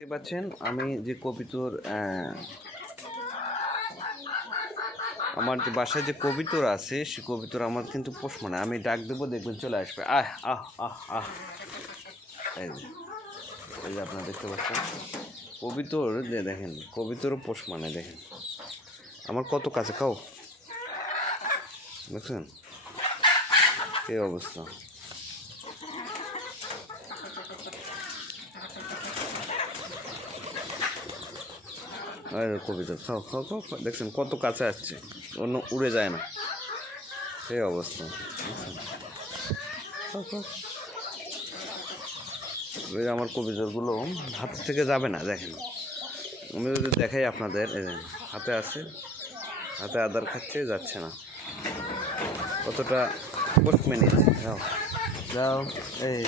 দেখতে পাচ্ছেন আমি যে কবিতর আমার যে বাসায় যে কবিতর আছে সে কবিতর আমার কিন্তু পোষ মানে আমি ডাক দেবো দেখবেন চলে আসবে আহ আহ আহ আহ এই যে আপনারা দেখতে পাচ্ছেন কবিতর যে দেখেন কবিতরও পোষ মানে দেখেন আমার কত কাছে খাও দেখছেন এই অবস্থা। কবিতর খাও খাও খাও দেখছেন কত কাছে আসছে অন্য উড়ে যায় না সেই অবস্থা। আমার কবিতরগুলো হাত থেকে যাবে না দেখেন আমি যদি দেখাই আপনাদের হাতে আছে হাতে আদার খাচ্ছে যাচ্ছে না কতটা পোষ মেনে যাও যাও এই